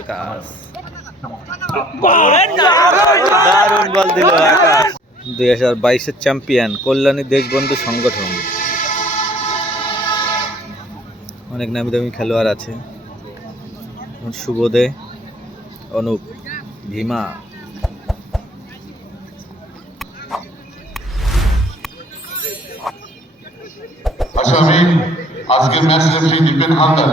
আকাশ। দারুণ বল দিল আকাশ। দুই হাজার বাইশের চ্যাম্পিয়ন কল্যাণী দেশবন্ধু সংগঠন। অনেক নামি দামি খেলোয়াড় আছে। শুভদে অনুপ ভীমা। আজকের ম্যাচ রেফারি দীপেন হালদার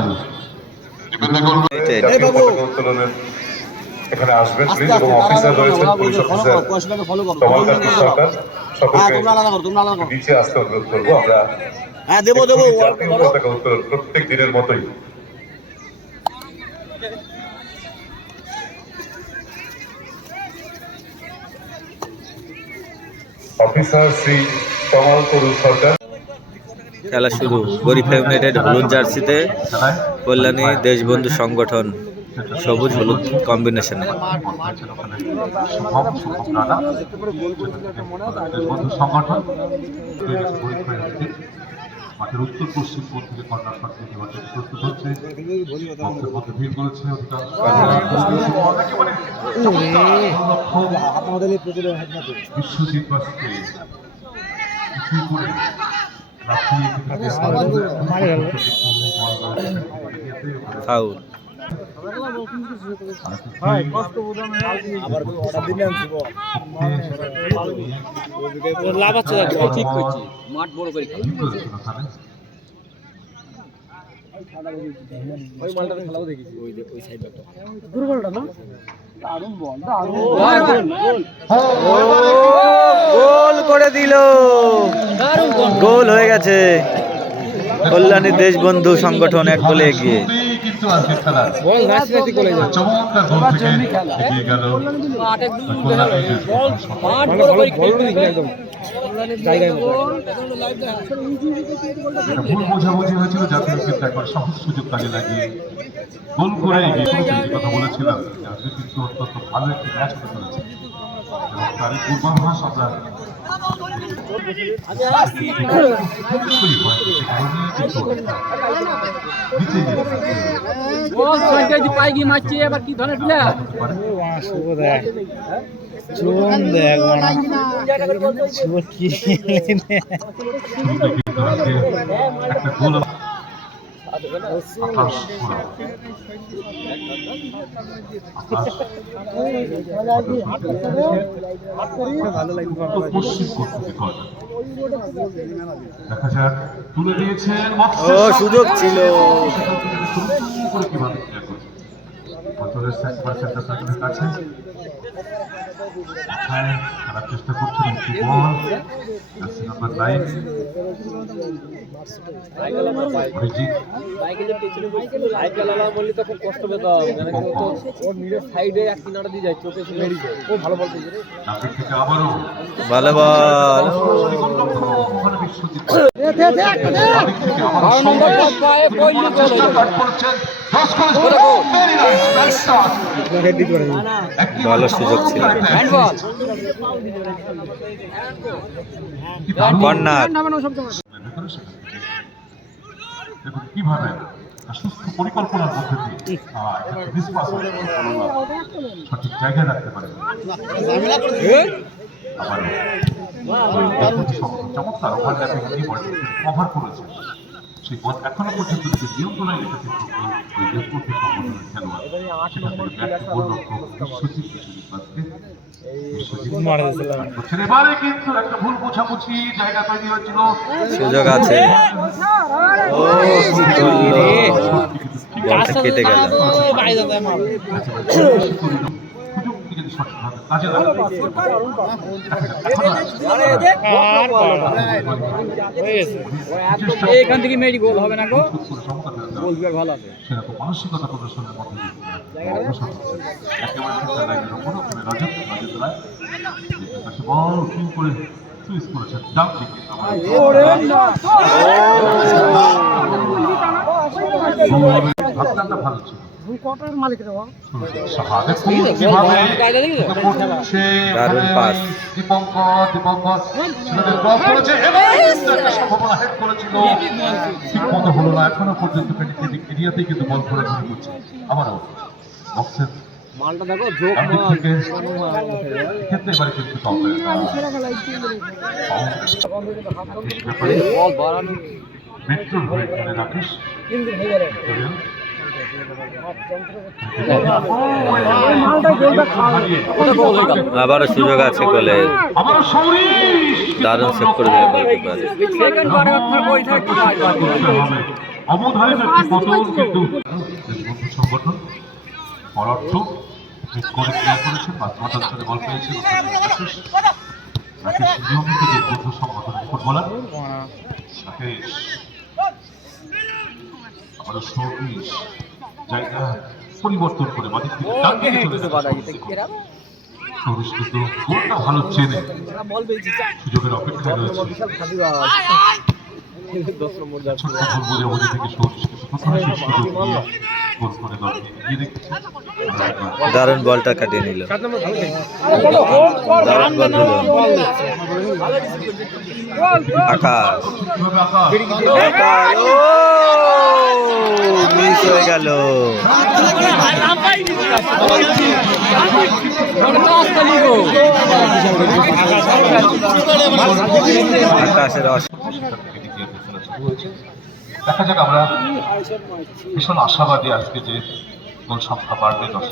এখানে আসবেন প্লিজ এবং অফিসার রয়েছেন পুলিশ অফিসার কমলকান্ত সরকার সকলকে নিচে আসতে অনুরোধ করব আমরা। হ্যাঁ দেবো দেবো প্রত্যেক দিনের মতোই। অফিসার শ্রী কমল তরু সরকার। খেলা শুরু। গরিফা ইউনাইটেড হলুদ জার্সিতে। কল্যাণী দেশবন্ধু সংগঠন সবুজ হলুদ কম্বিনেশনে মাঠের উত্তর পশ্চিম থেকে থেকে মাঠে প্রস্তুত হচ্ছে ভিড় করেছে অধিকাংশ বিশ্বজিৎ বাসকে কিছুই করে ফাউল লাভ আছে ঠিক করছি। মাঠ বড় করে ওই মালটার খেলাও দেখেছি। ওই যে ওই সাইডটা দুর্বলটা না? দারুণ বল দারুণ গোল করে দিল। গোল হয়ে গেছে। কল্যাণী দেশবন্ধু সংগঠন এক গোলে এগিয়ে। কিন্তু আজকে খেলা বল এগিয়ে ভুল বোঝাবুঝি হয়েছিল জাতীয় কিন্তু একবার সহজ সুযোগ কাজে লাগিয়ে। গোল করে এগিয়ে চলেছে, যে কথা বলেছিলাম। কিন্তু অত্যন্ত ভালো একটি ম্যাচ হতে এবং পূর্বাভাস আমরা নিশ্চয়ই যে কারণে কিন্তু নিচে গিয়ে থাকছে। বল সরকার দি পাই গিয়ে মারছে এবার কি। দেখ চুন দেখ মানে কি শুরুতে কিন্তু আজকে একটা সুযোগ ছিল সার্কেলের কাছে এখানে খেলার চেষ্টা করছিলেন ball. Jersey number nine Arijit মানে ভালো বল। বিশ্বজিৎ থেকে আবারও ভালো সুযোগ ছিল কর্নার কীভাবে সুস্থ পরিকল্পনার মধ্যে দিয়ে সঠিক জায়গায় রাখতে পারে। আবার চমৎকার ওভারল্যাপিং কভার করেছে। সেই এখনও পর্যন্ত যে নিয়ন্ত্রণে রেখেছে কিন্তু ওই দেশপ্রতি সংগঠনের খেলোয়াড়। সেখান থেকে ব্যাট গোলরক্ষক বিশ্বজিৎ বিশ্বজিৎ বাসকে বিশ্বজিৎ করছেন এবারে কিন্তু একটা ভুল বোঝাবুঝি জায়গা তৈরি হয়েছিল। সুযোগ আছে। কেটে গেল। যদি সঠিকভাবে এখান থেকে মেরি গোল হবে না গো। গোল বিভাগ ভালো আছে। মানসিকতা প্রদর্শনের মধ্যে করেছেন ভাবনাটা ভালো ছিল। হলো না এখনও পর্যন্ত এরিয়াতেই কিন্তু বল ঘোরাঘুরি করছে। আবারও বক্সের মালটা দেখো ঝোঁক একদিক মাল থেকে। ক্ষেত্রে এবারে কিন্তু বল বাড়ানো। মেট্রোর হয়ে খেলে হয়ে হয়ে আবারও সুযোগ আছে বলে দারুণ সেভ করে বন্ধু সংগঠন ফুটবলার জায়গা পরিবর্তন করে বাদিক থেকে ডান দিকে চলে গেছে কিন্তু গোলটা ভালো চেনে। সুযোগের অপেক্ষায় রয়েছে। দশ দারুণ বলটা কাটিয়ে নিল। দারুণ বল দিল আকাশ। হয়ে গেল। আকাশের অস দেখা যাক আমরা ভীষণ আশাবাদী আজকে যে গোল সংখ্যা বাড়বে দশ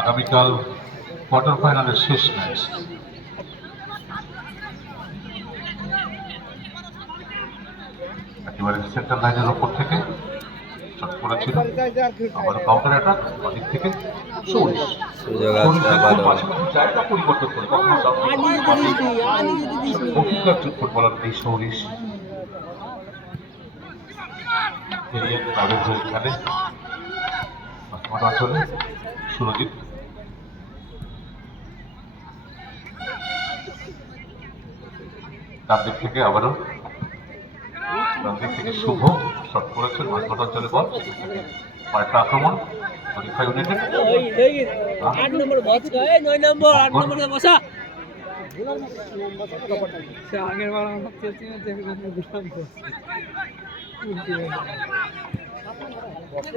আগামীকাল কোয়ার্টার ফাইনালের শেষ ম্যাচ একেবারে সেন্টার লাইনের ওপর থেকে শট করেছিল আবার কাউন্টার অ্যাটাক ওদিক থেকে। সুযোগ আছে আবারও ফুটবলার এই সৌরিশ সুরজিৎ। ডান দিক থেকে আবারও ডান দিক থেকে শুভ শট করেছেন মাঝমাঠ অঞ্চলে বল। আরেকটা আক্রমণ। পরীক্ষা ইউনাইটেড আট নম্বর বস গায়ে নয় নম্বর আট নম্বর বসা। আগের বার আমার চেয়েছি না দেখে দিলাম তো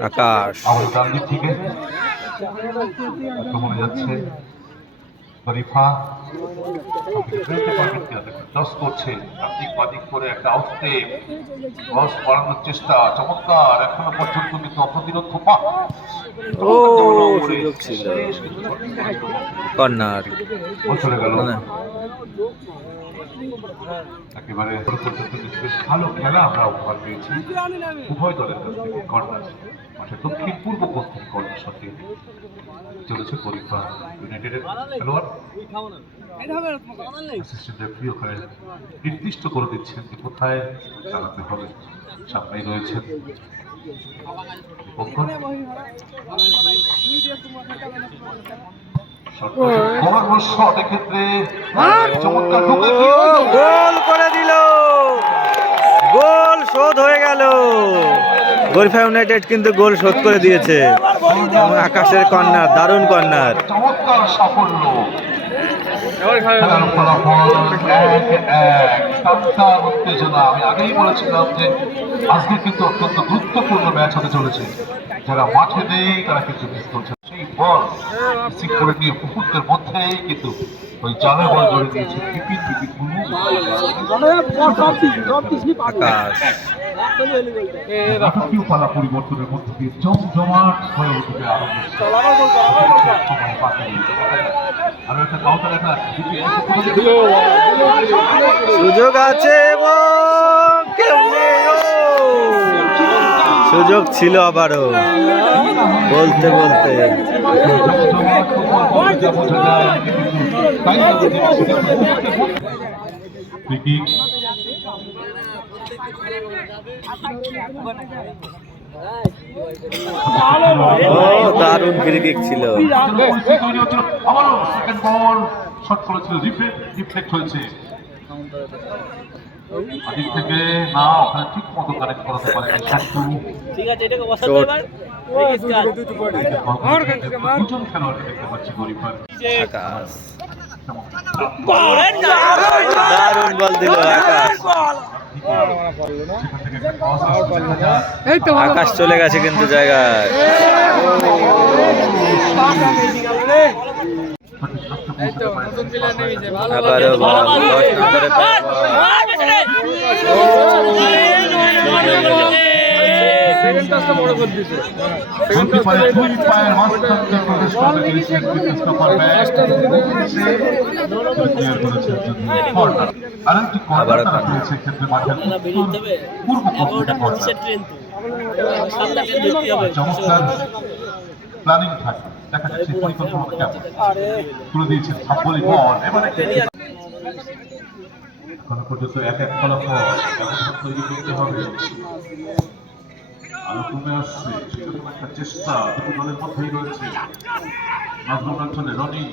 আকাশ। আমাদের ডান দিক থেকে যাচ্ছে। শরীফা টস করছে ডানদিক বাদিক করে একটা আউটস্টে ক্রস বাড়ানোর চেষ্টা। চমৎকার। এখনও পর্যন্ত কিন্তু অপ্রতিরোধ ও সুযোগ ছিল। কর্নার। চলে গেল। মানে। একেবারে বেশ ভালো খেলা আমরা উপহার পেয়েছি। উভয় দলের কাছ থেকে কর্নার। মাঠে দক্ষিণ পূর্ব কোণ থেকে কর্নার সাথে চলেছে পরীক্ষা ইউনাইটেডের খেলোয়াড়। ওখানে নির্দিষ্ট করে দিচ্ছেন যে কোথায় চালাতে হবে। সামনেই রয়েছেন। চমৎকার গোল করে দিল। গোল শোধ হয়ে গেল। গরিফা ইউনাইটেড কিন্তু গোল শোধ করে দিয়েছে। আকাশের কর্নার দারুণ কর্নার। চমৎকার সাফল্য। আমি আগেই বলেছিলাম যে আজকে কিন্তু অত্যন্ত গুরুত্বপূর্ণ ম্যাচ হতে চলেছে। যারা মাঠে নেই, তারা কিন্তু মিস করছে। সেই বল করে নিয়ে মুহূর্তের মধ্যেই কিন্তু ওই বল জড়িয়ে দিয়েছে। আকাশ। নাটকীয় পালা পরিবর্তনের মধ্যে দিয়ে জমজমাট হয়ে উঠবে আরও একটা কাউন্টার একটা সুযোগ আছে! সুযোগ ছিল আবারও। বলতে বলতে। দারুণ ফ্রি কিক ছিল। আবারও সেকেন্ড বল শট করেছিল রিফ্লেক্ট হয়েছে থেকে না ওখানে ঠিক মতো কানেক্ট করাতে পারে ঠিক আছে এটাকে বসাতে আকাশ দারুণ বল দিল চলে গেছে কিন্তু জায়গায়। আবারও বল চমৎকার। প্ল্যানিং থাকে। দেখা যাচ্ছে পরিকল্পনা কেমন। তুলে দিয়েছেন সাব্বলি বল। এবারে এখনও পর্যন্ত এক এক ফলাফল। তৈরি করতে হবে। আলো কমে আসছে। সেরকম একটা চেষ্টা দুটো দলের মধ্যেই রয়েছে। নজরুল অঞ্চলে রনি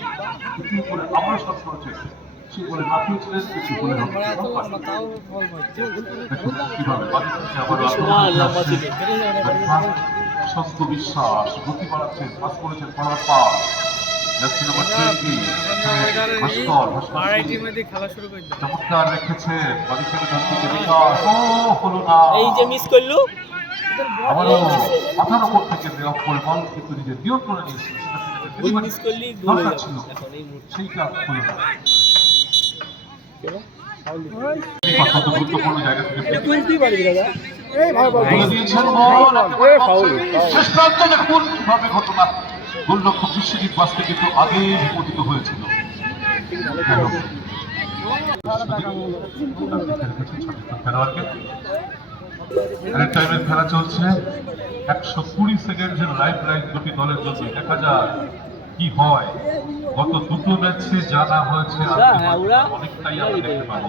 শট কিছু কীভাবে সস্ত বিশ্বাস গতি বাড়াচ্ছেন পাস করেছেন পড়ার পাস। চমৎকার রেখেছে এই যে মিস করল আবারও মাথার উপর থেকে দেওয়া করে বল কিন্তু নিজের নিয়ন্ত্রণে নিয়েছিল সেটা ছিল। হলো গুরুত্বপূর্ণ জায়গা থেকে শেষ প্রান্ত দেখুন কীভাবে ঘটনা। গোলরক্ষক বিশ্বজিৎ কিন্তু আগে পতিত হয়েছিল। খেলোয়াড়কে এর টাইমের খেলা চলছে। একশো কুড়ি সেকেন্ডের লাইফ লাইন দুটি দলের জন্য। দেখা যাক কি হয়। গত দুটো ম্যাচে জানা হয়েছে আজকে হ্যাঁ, ওরা অনেকটাই আমরা দেখতে পাবো।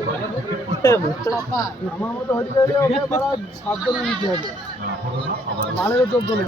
শুরু করবে আমার মতো অধিকারী ওকে বলা সাবধানে নিতে হবে মানের চোখ বলে